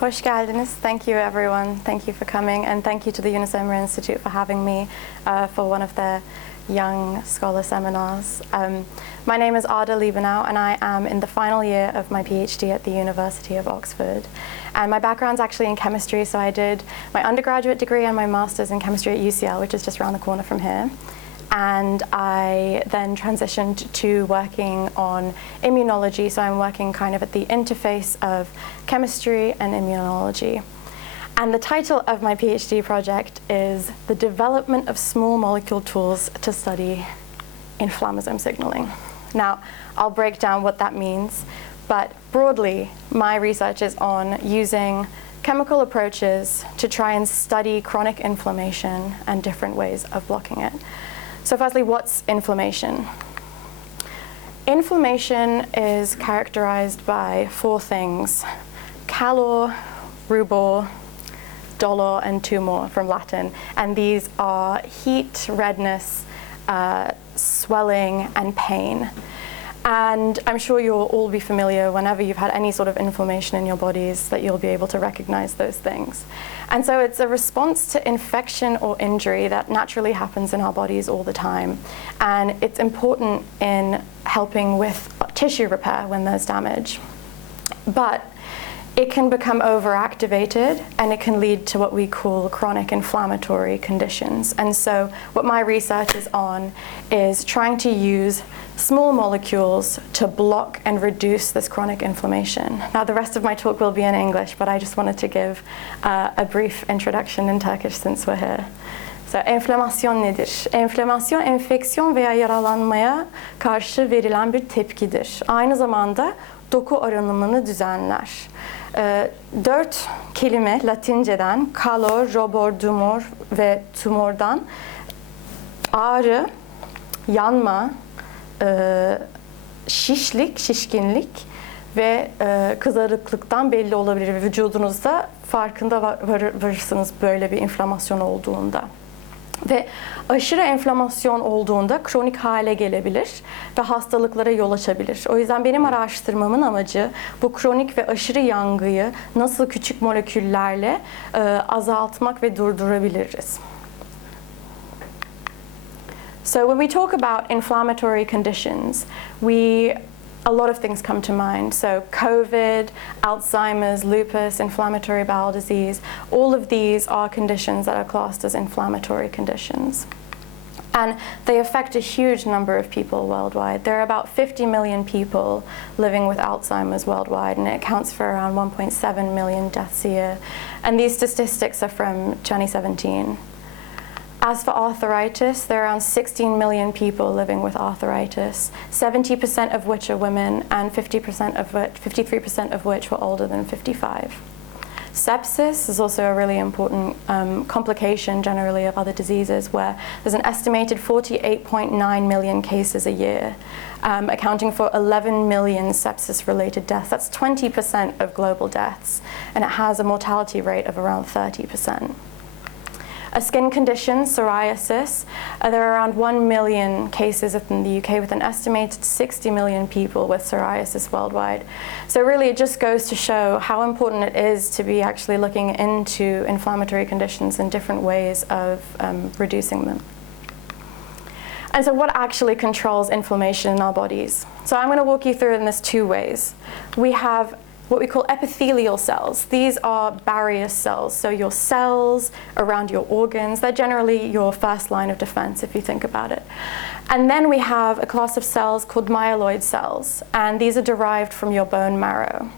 Hoş geldiniz. Thank you, everyone. Thank you for coming, and thank you to the Yunus Emre Enstitüsü for having me for one of their young scholar seminars. My name is Liebenau, and I am in the final year of my PhD at the University of Oxford. And my background's actually in chemistry, so I did my undergraduate degree and my master's in chemistry at UCL, which is just around the corner from here. And I then transitioned to working on immunology, so I'm working kind of at the interface of chemistry and immunology. And the title of my PhD project is The Development of Small Molecule Tools to Study Inflammasome Signaling. Now, I'll break down what that means, but broadly, my research is on using chemical approaches to try and study chronic inflammation and different ways of blocking it. So firstly, what's inflammation? Inflammation is characterized by four things: calor, rubor, dolor, and tumor from Latin. And these are heat, redness, swelling, and pain. And I'm sure you'll all be familiar whenever you've had any sort of inflammation in your bodies that you'll be able to recognize those things. And so it's a response to infection or injury that naturally happens in our bodies all the time. And it's important in helping with tissue repair when there's damage. But it can become overactivated, and it can lead to what we call chronic inflammatory conditions. And so what my research is on is trying to use small molecules to block and reduce this chronic inflammation. Now, the rest of my talk will be in English, but I just wanted to give a brief introduction in Turkish since we're here. So, enflamasyon nedir? Enflamasyon, enfeksiyon veya yaralanmaya karşı verilen bir tepkidir. Aynı zamanda doku aranımını düzenler. 4 kelime Latinceden calor, rubor, dumor ve tumordan ağrı, yanma, şişlik, şişkinlik ve kızarıklıktan belli olabilir. Vücudunuzda farkında varırsınız böyle bir inflamasyon olduğunda. Ve aşırı enflamasyon olduğunda kronik hale gelebilir ve hastalıklara yol açabilir. O yüzden benim araştırmamın amacı bu kronik ve aşırı yangıyı nasıl küçük moleküllerle azaltmak ve durdurabiliriz. So when we talk about inflammatory conditions, a lot of things come to mind. So COVID, Alzheimer's, lupus, inflammatory bowel disease, all of these are conditions that are classed as inflammatory conditions. And they affect a huge number of people worldwide. There are about 50 million people living with Alzheimer's worldwide, and it accounts for around 1.7 million deaths a year. And these statistics are from 2017. As for arthritis, there are around 16 million people living with arthritis, 70% of which are women, and 53% of which were older than 55. Sepsis is also a really important complication generally of other diseases, where there's an estimated 48.9 million cases a year, accounting for 11 million sepsis-related deaths. That's 20% of global deaths, and it has a mortality rate of around 30%. A skin condition, psoriasis, there are around 1 million cases in the UK, with an estimated 60 million people with psoriasis worldwide. So really it just goes to show how important it is to be actually looking into inflammatory conditions and different ways of reducing them. And so what actually controls inflammation in our bodies? So I'm going to walk you through in this two ways. We have what we call epithelial cells. These are barrier cells, so your cells around your organs. They're generally your first line of defense, if you think about it. And then we have a class of cells called myeloid cells, and these are derived from your bone marrow.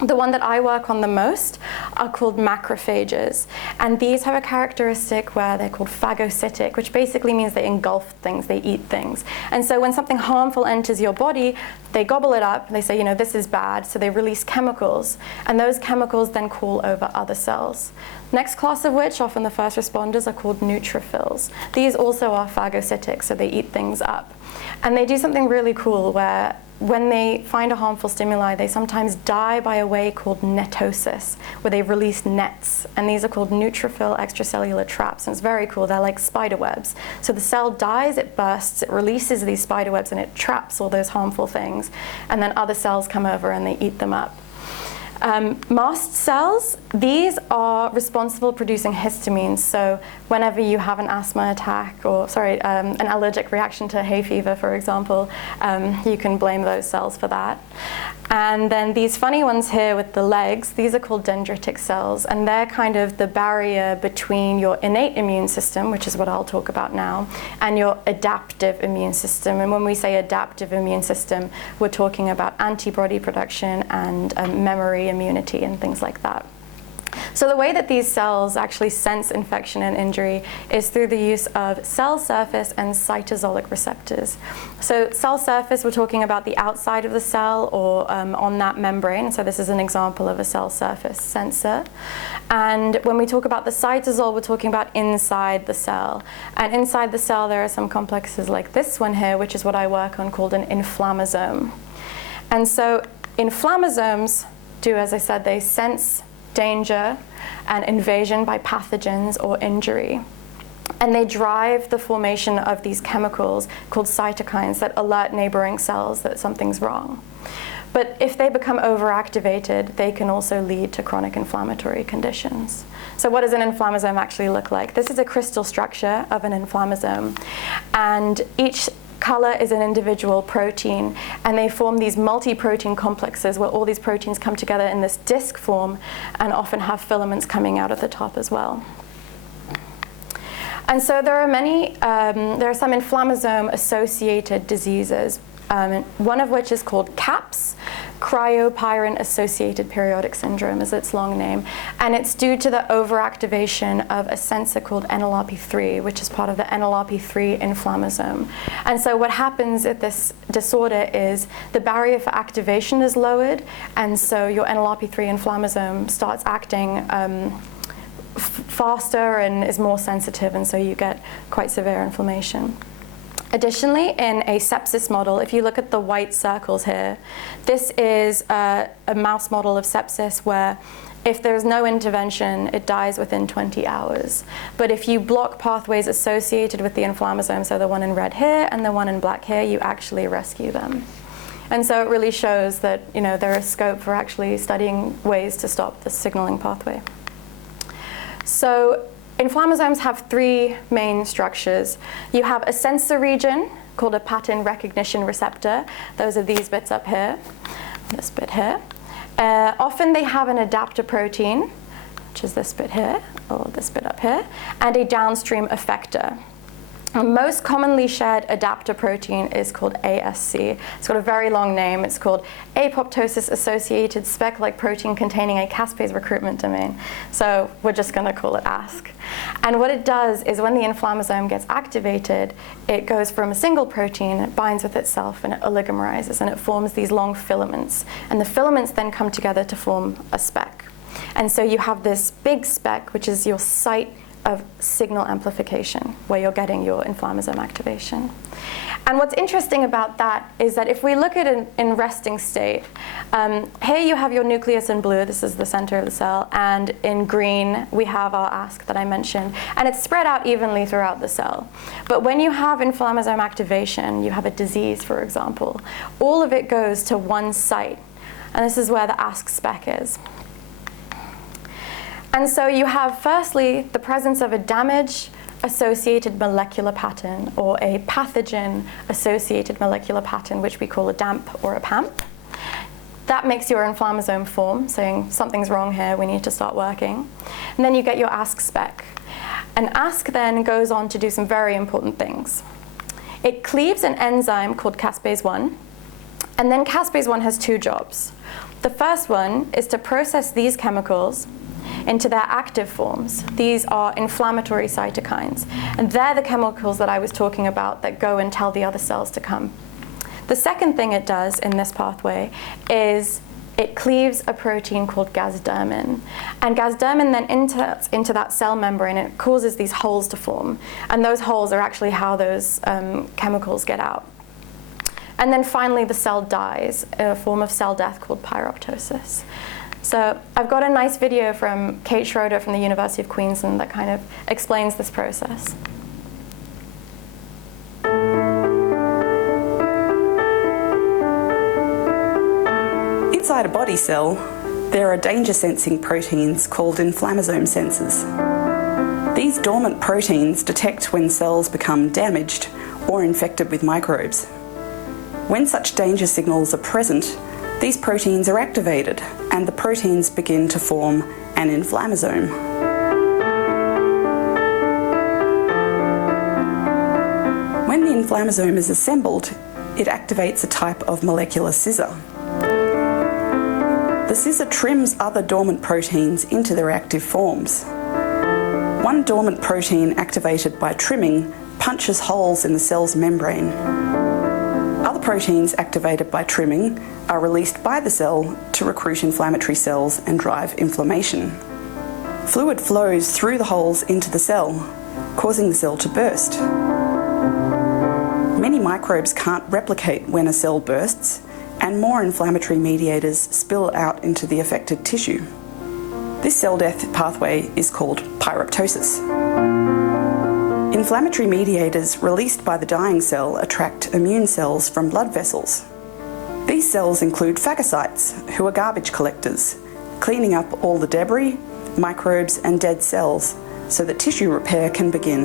The one that I work on the most are called macrophages, and these have a characteristic where they're called phagocytic, which basically means they engulf things, they eat things. And so when something harmful enters your body, they gobble it up, they say, you know, this is bad, so they release chemicals, and those chemicals then call over other cells. Next class of which, often the first responders, are called neutrophils. These also are phagocytic, so they eat things up. And they do something really cool where when they find a harmful stimuli, they sometimes die by a way called netosis, where they release nets. And these are called neutrophil extracellular traps. And it's very cool. They're like spider webs. So the cell dies, it bursts, it releases these spider webs, and it traps all those harmful things. And then other cells come over and they eat them up. Mast cells, these are responsible for producing histamines. So whenever you have an asthma attack, or an allergic reaction to hay fever, for example, you can blame those cells for that. And then these funny ones here with the legs, these are called dendritic cells, and they're kind of the barrier between your innate immune system, which is what I'll talk about now, and your adaptive immune system. And when we say adaptive immune system, we're talking about antibody production and memory, immunity, and things like that. So the way that these cells actually sense infection and injury is through the use of cell surface and cytosolic receptors. So cell surface, we're talking about the outside of the cell or on that membrane. So this is an example of a cell surface sensor. And when we talk about the cytosol, we're talking about inside the cell. And inside the cell, there are some complexes like this one here, which is what I work on, called an inflammasome. And so inflammasomes do, as I said, they sense danger and invasion by pathogens or injury. And they drive the formation of these chemicals called cytokines that alert neighboring cells that something's wrong. But if they become overactivated, they can also lead to chronic inflammatory conditions. So what does an inflammasome actually look like? This is a crystal structure of an inflammasome. And each color is an individual protein, and they form these multi-protein complexes where all these proteins come together in this disc form and often have filaments coming out at the top as well. And so there are some inflammasome-associated diseases, one of which is called CAPS, Cryopyrin-associated periodic syndrome is its long name, and it's due to the overactivation of a sensor called NLRP3, which is part of the NLRP3 inflammasome. And so what happens at this disorder is the barrier for activation is lowered, and so your NLRP3 inflammasome starts acting faster and is more sensitive, and so you get quite severe inflammation. Additionally, in a sepsis model, if you look at the white circles here, this is a mouse model of sepsis where if there's no intervention, it dies within 20 hours. But if you block pathways associated with the inflammasome, so the one in red here and the one in black here, you actually rescue them. And so it really shows that there is scope for actually studying ways to stop the signaling pathway. So inflammasomes have three main structures. You have a sensor region called a pattern recognition receptor. Those are these bits up here, this bit here. Often they have an adapter protein, which is this bit here, or this bit up here, and a downstream effector. The most commonly shared adapter protein is called ASC. It's got a very long name. It's called apoptosis-associated speck-like protein containing a caspase recruitment domain. So we're just going to call it ASC. And what it does is when the inflammasome gets activated, it goes from a single protein, it binds with itself, and it oligomerizes, and it forms these long filaments. And the filaments then come together to form a speck. And so you have this big speck, which is your site of signal amplification, where you're getting your inflammasome activation. And what's interesting about that is that if we look at it in resting state, here you have your nucleus in blue, this is the center of the cell, and in green we have our ASC that I mentioned, and it's spread out evenly throughout the cell. But when you have inflammasome activation, you have a disease, for example, all of it goes to one site, and this is where the ASC speck is. And so you have, firstly, the presence of a damage-associated molecular pattern or a pathogen-associated molecular pattern, which we call a DAMP or a PAMP. That makes your inflammasome form, saying something's wrong here, we need to start working. And then you get your ASC speck. And ASC then goes on to do some very important things. It cleaves an enzyme called caspase 1, and then caspase 1 has two jobs. The first one is to process these chemicals into their active forms. These are inflammatory cytokines, and they're the chemicals that I was talking about that go and tell the other cells to come. The second thing it does in this pathway is it cleaves a protein called gasdermin, and gasdermin then inserts into that cell membrane, and it causes these holes to form, and those holes are actually how those chemicals get out. And then finally the cell dies, a form of cell death called pyroptosis. So I've got a nice video from Kate Schroeder from the University of Queensland that kind of explains this process. Inside a body cell, There are danger-sensing proteins called inflammasome sensors. These dormant proteins detect when cells become damaged or infected with microbes. When such danger signals are present, these proteins are activated and the proteins begin to form an inflammasome. When the inflammasome is assembled, it activates a type of molecular scissor. The scissor trims other dormant proteins into their active forms. One dormant protein activated by trimming punches holes in the cell's membrane. Other proteins activated by trimming are released by the cell to recruit inflammatory cells and drive inflammation. Fluid flows through the holes into the cell, causing the cell to burst. Many microbes can't replicate when a cell bursts, and more inflammatory mediators spill out into the affected tissue. This cell death pathway is called pyroptosis. Inflammatory mediators released by the dying cell attract immune cells from blood vessels. These cells include phagocytes, who are garbage collectors, cleaning up all the debris, microbes and dead cells so that tissue repair can begin.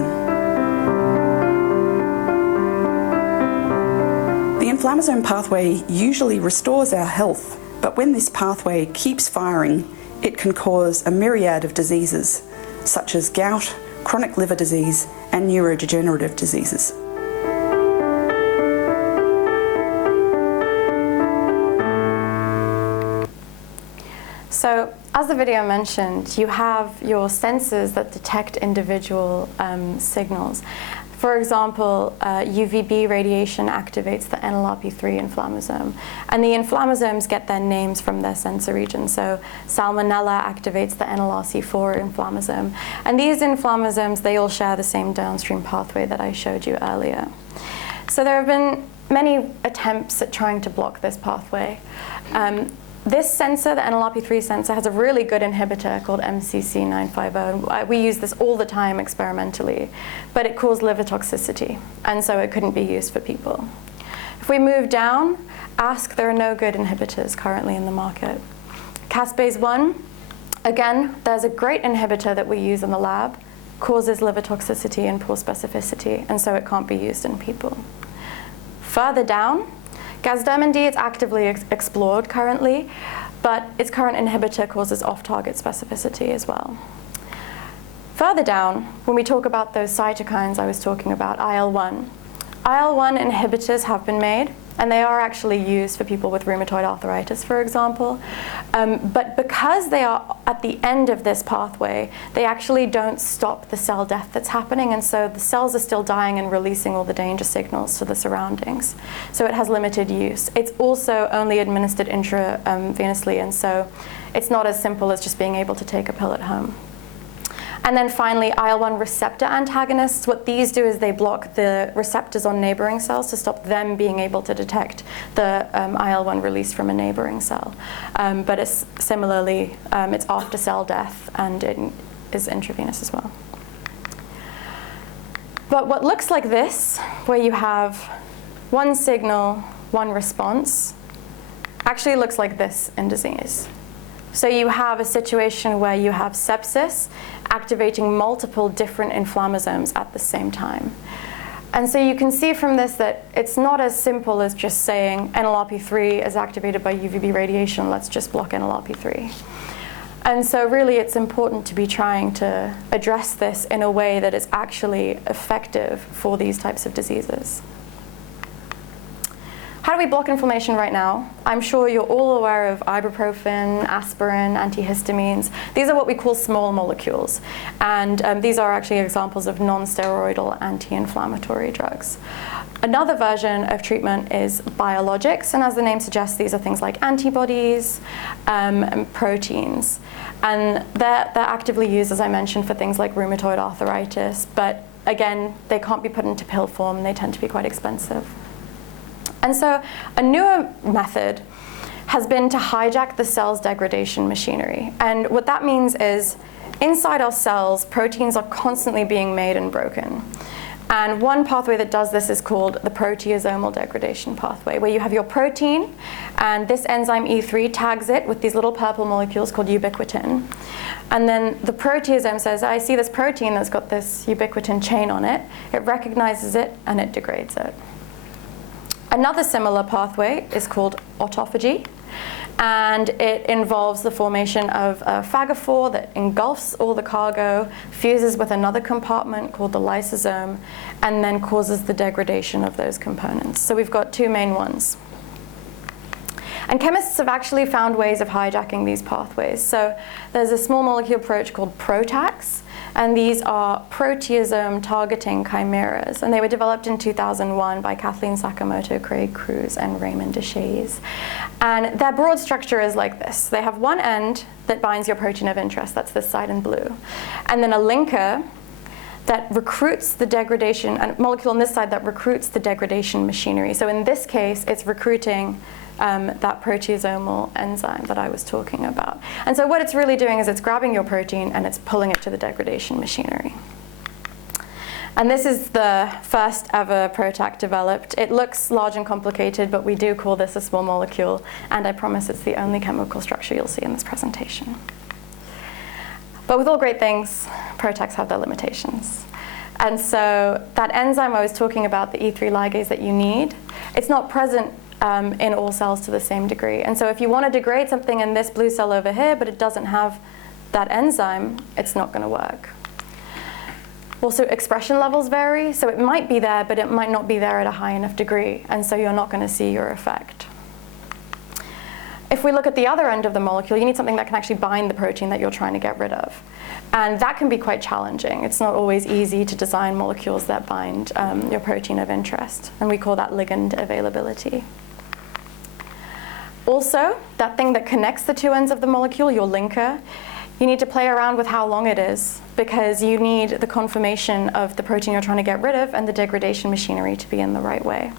The inflammasome pathway usually restores our health, but when this pathway keeps firing, it can cause a myriad of diseases, such as gout, chronic liver disease, and neurodegenerative diseases. So, as the video mentioned, you have your sensors that detect individual signals. For example, UVB radiation activates the NLRP3 inflammasome, and the inflammasomes get their names from their sensor region. So salmonella activates the NLRC4 inflammasome, and these inflammasomes, they all share the same downstream pathway that I showed you earlier. So there have been many attempts at trying to block this pathway. This sensor, the NLRP3 sensor, has a really good inhibitor called MCC950. We use this all the time experimentally, but it caused liver toxicity, and so it couldn't be used for people. If we move down, there are no good inhibitors currently in the market. Caspase-1, again, there's a great inhibitor that we use in the lab, causes liver toxicity and poor specificity, and so it can't be used in people. Further down, Gasdermin D is actively explored currently, but its current inhibitor causes off-target specificity as well. Further down, when we talk about those cytokines I was talking about, IL-1. IL-1 inhibitors have been made, and they are actually used for people with rheumatoid arthritis, for example. But because they are at the end of this pathway, they actually don't stop the cell death that's happening, and so the cells are still dying and releasing all the danger signals to the surroundings. So it has limited use. It's also only administered intravenously, and so it's not as simple as just being able to take a pill at home. And then finally, IL-1 receptor antagonists. What these do is they block the receptors on neighboring cells to stop them being able to detect the IL-1 released from a neighboring cell. But it's similarly, it's after cell death, and it is intravenous as well. But what looks like this, where you have one signal, one response, actually looks like this in disease. So you have a situation where you have sepsis activating multiple different inflammasomes at the same time. And so you can see from this that it's not as simple as just saying NLRP3 is activated by UVB radiation, let's just block NLRP3. And so really it's important to be trying to address this in a way that is actually effective for these types of diseases. How do we block inflammation right now? I'm sure you're all aware of ibuprofen, aspirin, antihistamines. These are what we call small molecules. And these are actually examples of non-steroidal anti-inflammatory drugs. Another version of treatment is biologics, and as the name suggests, these are things like antibodies and proteins. And they're actively used, as I mentioned, for things like rheumatoid arthritis, but again, they can't be put into pill form, and they tend to be quite expensive. And so a newer method has been to hijack the cell's degradation machinery. And what that means is inside our cells, proteins are constantly being made and broken. And one pathway that does this is called the proteasomal degradation pathway, where you have your protein, and this enzyme E3 tags it with these little purple molecules called ubiquitin. And then the proteasome says, I see this protein that's got this ubiquitin chain on it. It recognizes it, and it degrades it. Another similar pathway is called autophagy, and it involves the formation of a phagophore that engulfs all the cargo, fuses with another compartment called the lysosome, and then causes the degradation of those components. So we've got two main ones. And chemists have actually found ways of hijacking these pathways. So there's a small molecule approach called PROTACs, and these are proteasome targeting chimeras. And they were developed in 2001 by Kathleen Sakamoto, Craig Cruz, and Raymond Deshays. And their broad structure is like this. They have one end that binds your protein of interest, that's this side in blue, and then a linker that recruits the degradation, a molecule on this side that recruits the degradation machinery. So in this case, it's recruiting that proteasomal enzyme that I was talking about. And so what it's really doing is it's grabbing your protein and it's pulling it to the degradation machinery. And this is the first ever PROTAC developed. It looks large and complicated, but we do call this a small molecule, and I promise it's the only chemical structure you'll see in this presentation. But with all great things, PROTACs have their limitations. And so that enzyme I was talking about, the E3 ligase that you need, it's not present in all cells to the same degree. And so if you want to degrade something in this blue cell over here, but it doesn't have that enzyme, it's not going to work. Also, expression levels vary, so it might be there, but it might not be there at a high enough degree, and so you're not going to see your effect. If we look at the other end of the molecule, you need something that can actually bind the protein that you're trying to get rid of. And that can be quite challenging. It's not always easy to design molecules that bind your protein of interest, and we call that ligand availability. Also, that thing that connects the two ends of the molecule, your linker, you need to play around with how long it is, because you need the conformation of the protein you're trying to get rid of and the degradation machinery to be in the right way.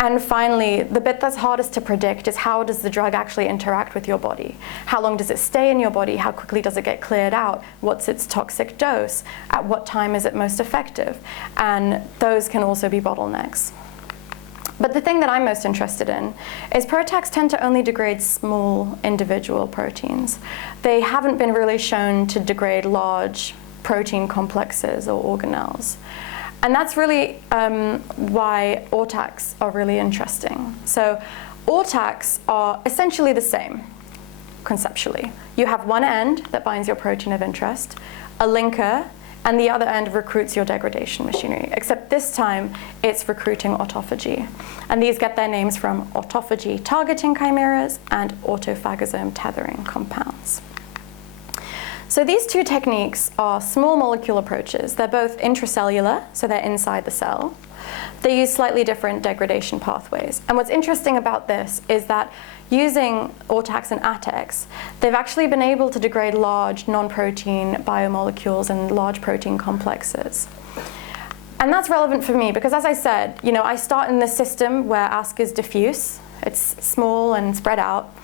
And finally, the bit that's hardest to predict is how does the drug actually interact with your body? How long does it stay in your body? How quickly does it get cleared out? What's its toxic dose? At what time is it most effective? And those can also be bottlenecks. But the thing that I'm most interested in is PROTACs tend to only degrade small individual proteins. They haven't been really shown to degrade large protein complexes or organelles. And that's really why AUTACs are really interesting. So AUTACs are essentially the same, conceptually. You have one end that binds your protein of interest, a linker, and the other end recruits your degradation machinery, except this time it's recruiting autophagy. And these get their names from autophagy targeting chimeras and autophagosome tethering compounds. So these two techniques are small molecule approaches. They're both intracellular, so they're inside the cell. They use slightly different degradation pathways. And what's interesting about this is that using AUTACs and ATECs, they've actually been able to degrade large non-protein biomolecules and large protein complexes. And that's relevant for me because, as I said, I start in this system where ASC is diffuse. It's small and spread out.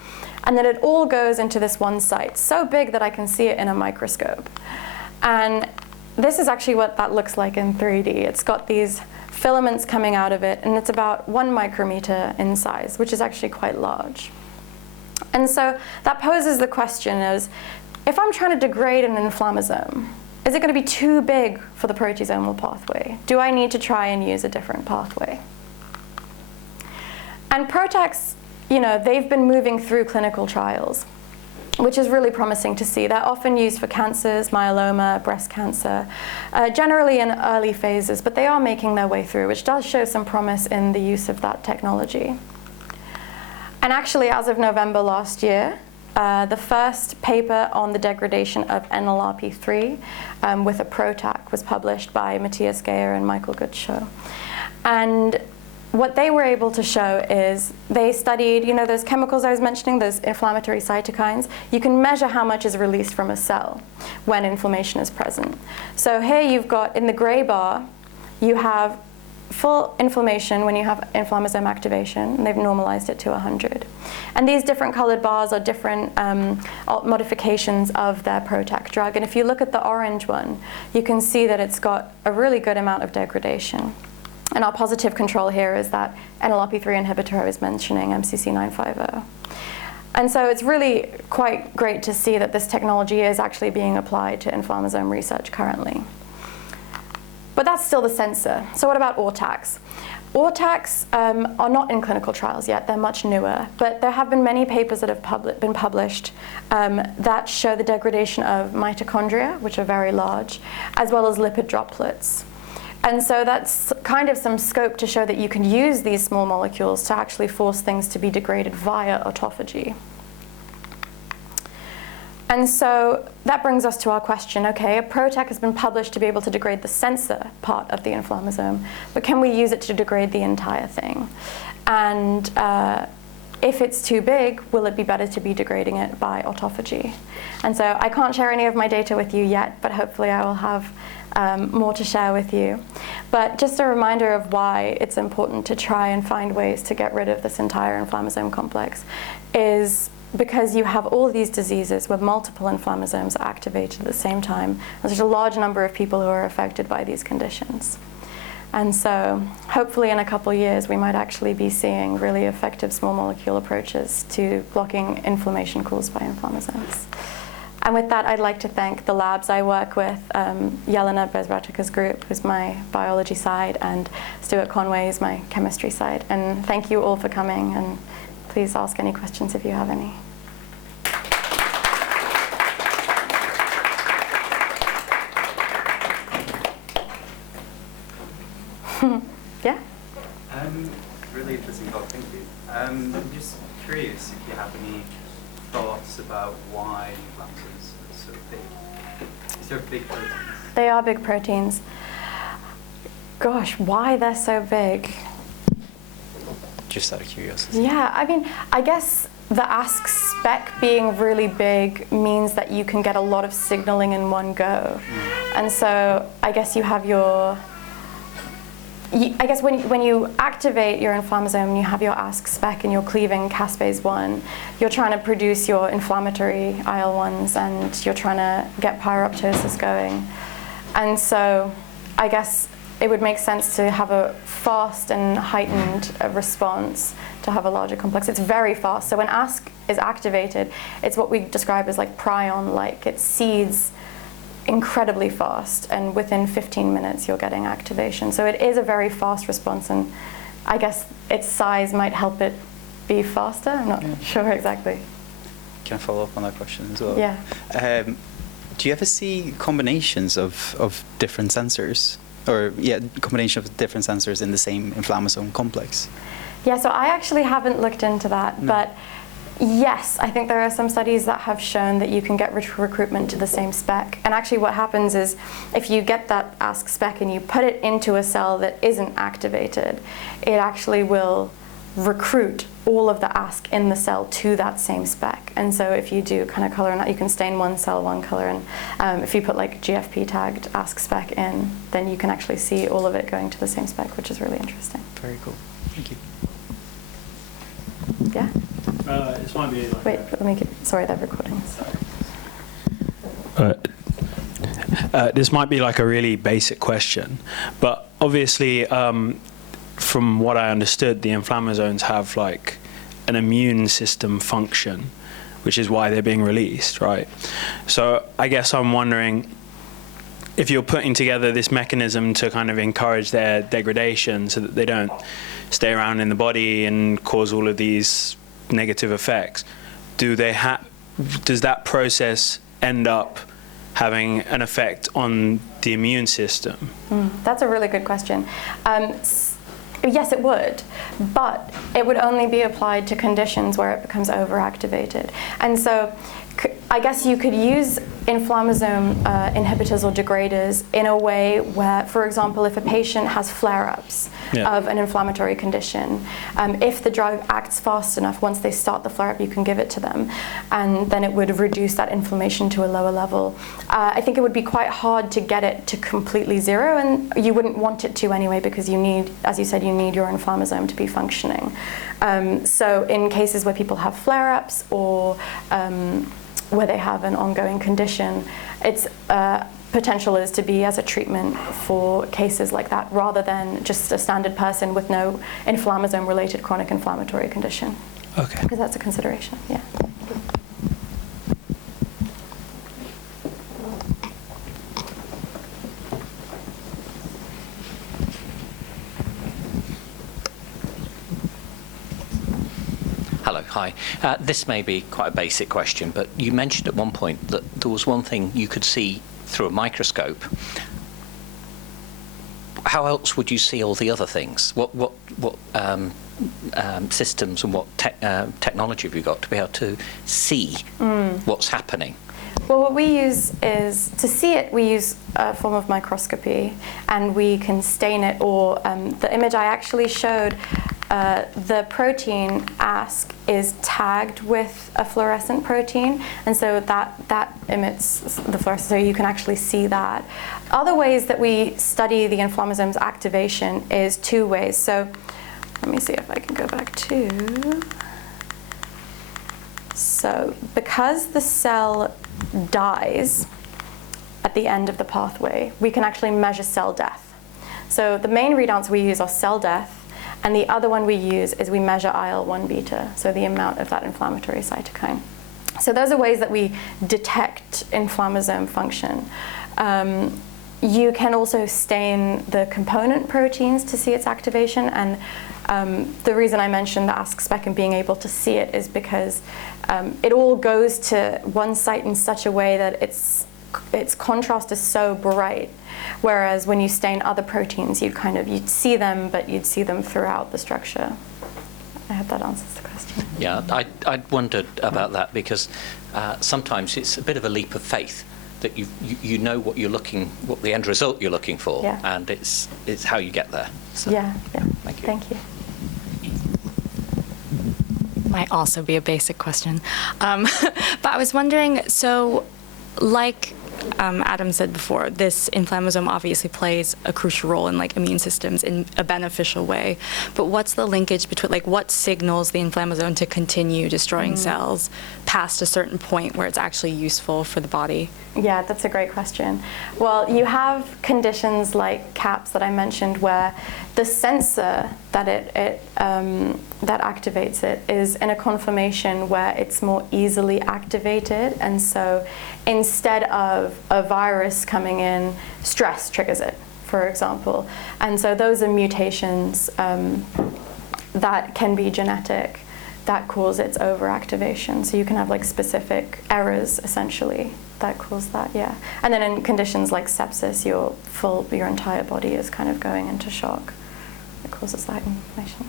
And then it all goes into this one site, so big that I can see it in a microscope. And this is actually what that looks like in 3D. It's got these filaments coming out of it, and it's about 1 micrometer in size, which is actually quite large. And so that poses the question is, if I'm trying to degrade an inflammasome, is it going to be too big for the proteasomal pathway? Do I need to try and use a different pathway? And PROTACs, they've been moving through clinical trials, which is really promising to see. They're often used for cancers, myeloma, breast cancer, generally in early phases, but they are making their way through, which does show some promise in the use of that technology. And actually, as of November last year, the first paper on the degradation of NLRP3 with a PROTAC was published by Matthias Geyer and Michael Goodshow. And what they were able to show is they studied, those chemicals I was mentioning, those inflammatory cytokines. You can measure how much is released from a cell when inflammation is present. So here you've got, in the gray bar, you have full inflammation when you have inflammasome activation, and they've normalized it to 100. And these different colored bars are different modifications of their PROTAC drug. And if you look at the orange one, you can see that it's got a really good amount of degradation. And our positive control here is that NLRP3 inhibitor I was mentioning, MCC950. And so it's really quite great to see that this technology is actually being applied to inflammasome research currently. But that's still the sensor. So what about ORTACs? ORTACs are not in clinical trials yet. They're much newer. But there have been many papers that have been published that show the degradation of mitochondria, which are very large, as well as lipid droplets. And so that's kind of some scope to show that you can use these small molecules to actually force things to be degraded via autophagy. And so that brings us to our question, okay, a PROTAC has been published to be able to degrade the sensor part of the inflammasome, but can we use it to degrade the entire thing? And if it's too big, will it be better to be degrading it by autophagy? And so I can't share any of my data with you yet, but hopefully I will have more to share with you. But just a reminder of why it's important to try and find ways to get rid of this entire inflammasome complex is because you have all these diseases where multiple inflammasomes are activated at the same time. There's a large number of people who are affected by these conditions. And so hopefully in a couple years we might actually be seeing really effective small molecule approaches to blocking inflammation caused by inflammasomes. And with that, I'd like to thank the labs I work with, Jelena Bezratika's group, who's my biology side, and Stuart Conway is my chemistry side. And thank you all for coming, and please ask any questions if you have any. Yeah? Really interesting talk, thank you. I'm just curious if you have any thoughts about why inflammasomes are so big. Is there big proteins? They are big proteins. Gosh, why they're so big? Just out of curiosity. Yeah, I mean, I guess the ASC spec being really big means that you can get a lot of signaling in one go. And so I guess you have your, I guess when you activate your inflammasome and you have your ASC spec and you're cleaving caspase 1, you're trying to produce your inflammatory IL-1s and you're trying to get pyroptosis going. And so I guess it would make sense to have a fast and heightened response to have a larger complex. It's very fast. So when ASC is activated, it's what we describe as like prion-like. It seeds incredibly fast, and within 15 minutes you're getting activation. So it is a very fast response, and I guess its size might help it be faster. I'm not sure exactly. Can I follow up on that question as well? Yeah. Do you ever see combinations of different sensors? Or, combination of different sensors in the same inflammasome complex? Yeah, so I actually haven't looked into that, but yes, I think there are some studies that have shown that you can get recruitment to the same spec. And actually what happens is if you get that ASC spec and you put it into a cell that isn't activated, it actually will recruit all of the ASC in the cell to that same spec. And so if you do kind of color and you can stain one cell one color, and if you put like GFP tagged ASC spec in, then you can actually see all of it going to the same spec, which is really interesting. Very cool. Thank you. Yeah? This might be like wait, let me get, sorry, they're recording. This might be like a really basic question, but obviously from what I understood, the inflammasomes have like an immune system function, which is why they're being released, right? So I guess I'm wondering if you're putting together this mechanism to kind of encourage their degradation so that they don't stay around in the body and cause all of these negative effects, does that process end up having an effect on the immune system? That's a really good question. Yes, it would, but it would only be applied to conditions where it becomes overactivated. And so I guess you could use inflammasome inhibitors or degraders in a way where, for example, if a patient has flare-ups of an inflammatory condition, if the drug acts fast enough, once they start the flare-up, you can give it to them, and then it would reduce that inflammation to a lower level. I think it would be quite hard to get it to completely zero, and you wouldn't want it to anyway, because you need, as you said, you need your inflammasome to be functioning. So in cases where people have flare-ups or where they have an ongoing condition, its potential is to be as a treatment for cases like that, rather than just a standard person with no inflammasome-related chronic inflammatory condition. Okay. Because that's a consideration, yeah. Hello, hi. This may be quite a basic question, but you mentioned at one point that there was one thing you could see through a microscope. How else would you see all the other things? What systems and what technology have you got to be able to see what's happening? Well, what we use is, to see it, we use a form of microscopy, and we can stain it, or the image I actually showed, the protein ASC is tagged with a fluorescent protein, and so that emits the fluorescence, so you can actually see that. Other ways that we study the inflammasome's activation is two ways. So let me see if I can go back to. So because the cell dies at the end of the pathway, we can actually measure cell death. So the main readouts we use are cell death, and the other one we use is we measure IL-1 beta, so the amount of that inflammatory cytokine. So those are ways that we detect inflammasome function. You can also stain the component proteins to see its activation, and the reason I mentioned the ASC spec and being able to see it is because it all goes to one site in such a way that its contrast is so bright, whereas when you stain other proteins, you'd see them, but you'd see them throughout the structure. I hope that answers the question. Yeah, I wondered about that, because sometimes it's a bit of a leap of faith that you know what the end result you're looking for, and it's how you get there. So, yeah. Thank you. Thank you. Might also be a basic question, but I was wondering, so like Adam said before, this inflammasome obviously plays a crucial role in like immune systems in a beneficial way, but what's the linkage between, like, what signals the inflammasome to continue destroying cells past a certain point where it's actually useful for the body? Yeah, that's a great question. Well, you have conditions like CAPS that I mentioned, where the sensor that that activates it is in a conformation where it's more easily activated, and so instead of a virus coming in, stress triggers it, for example. And so those are mutations that can be genetic that cause its overactivation. So you can have like specific errors essentially that cause that, yeah. And then in conditions like sepsis, your entire body is kind of going into shock. It causes that inflammation.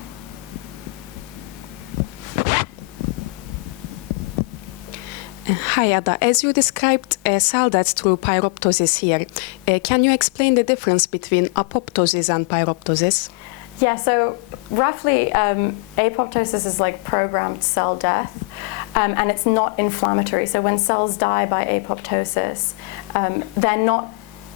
Hi, Ada. As you described cell death through pyroptosis here, can you explain the difference between apoptosis and pyroptosis? Yeah, so roughly apoptosis is like programmed cell death, and it's not inflammatory. So when cells die by apoptosis, they're not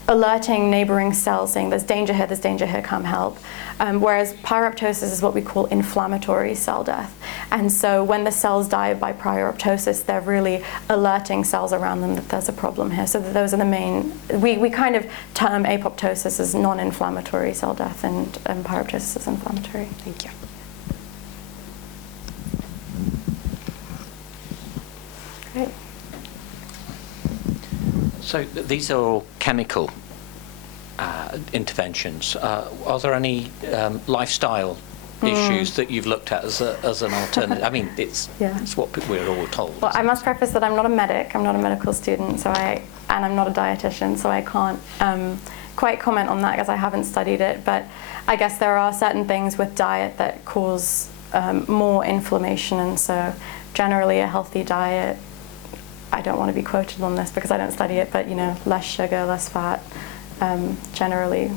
alerting neighboring cells saying there's danger here, come help. Whereas pyroptosis is what we call inflammatory cell death. And so when the cells die by pyroptosis, they're really alerting cells around them that there's a problem here. So those are the main, we kind of term apoptosis as non-inflammatory cell death, and pyroptosis is inflammatory. Thank you. Great. So these are all chemical interventions. Are there any lifestyle issues that you've looked at as an alternative? I mean, it's what we're all told. Well, I must preface that I'm not a medic. I'm not a medical student, and I'm not a dietitian, so I can't quite comment on that because I haven't studied it. But I guess there are certain things with diet that cause more inflammation, and so generally a healthy diet I don't want to be quoted on this because I don't study it, but less sugar, less fat, generally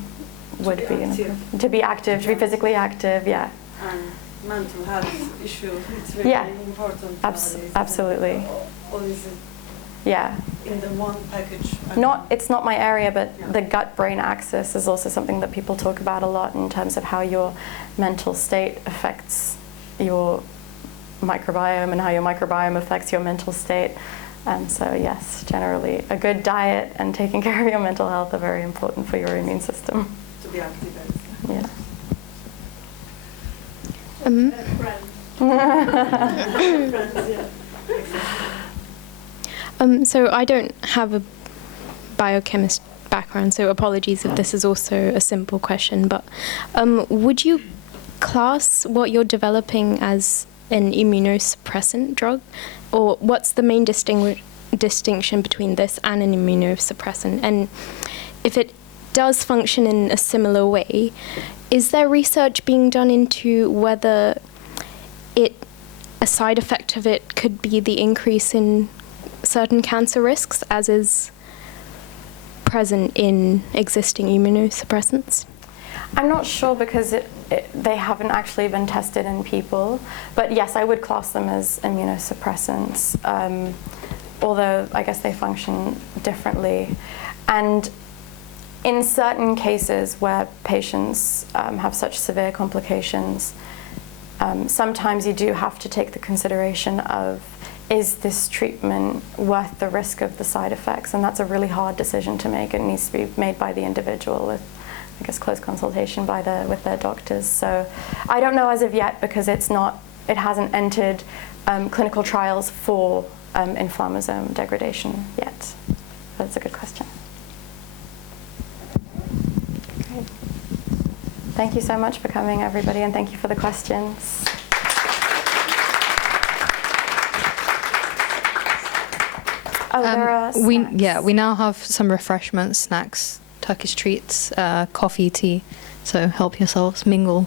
would be to be active, to be physically active, yeah. And mental health issue, it's really important. Absolutely. Or is it in the one package? It's not my area, but the gut-brain axis is also something that people talk about a lot in terms of how your mental state affects your microbiome and how your microbiome affects your mental state. And so yes, generally a good diet and taking care of your mental health are very important for your immune system. To be activated. Yeah. So I don't have a biochemist background, so apologies if this is also a simple question, but would you class what you're developing as an immunosuppressant drug? Or what's the main distinction between this and an immunosuppressant? And if it does function in a similar way, is there research being done into whether a side effect of it could be the increase in certain cancer risks, as is present in existing immunosuppressants? I'm not sure because they haven't actually been tested in people, but yes, I would class them as immunosuppressants, although I guess they function differently. And in certain cases where patients have such severe complications, sometimes you do have to take the consideration of, is this treatment worth the risk of the side effects? And that's a really hard decision to make. It needs to be made by the individual with, I guess, close consultation with their doctors. So I don't know as of yet because it hasn't entered clinical trials for inflammasome degradation yet. But it's a good question. Great. Thank you so much for coming, everybody, and thank you for the questions. There are snacks. We now have some refreshments, snacks, Turkish treats, coffee, tea. So help yourselves, mingle.